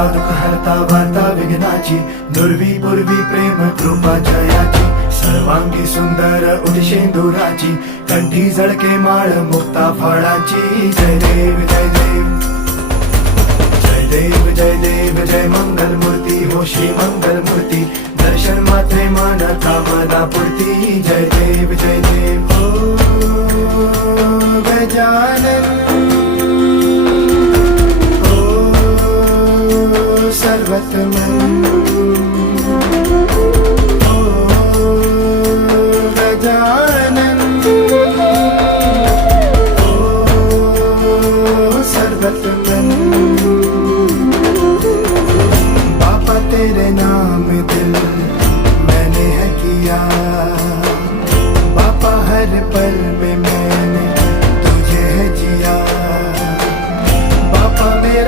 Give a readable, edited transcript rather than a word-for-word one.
हरता दुःख हरता वार्ता विघ्नाची, दुर्वी पूर्वी प्रेम कृपा जयाची, सर्वांगी सुंदर उदिशेंदुराची, कंठी झळके माळ मुक्ता फळाची. जय देव जय देव जय देव जय देव जय मंगल मूर्ती हो श्री मंगल मूर्ती, दर्शन मात्रे मन कामना पूर्ती. जय देव जय देव हो गजानन हो सर्वतमन.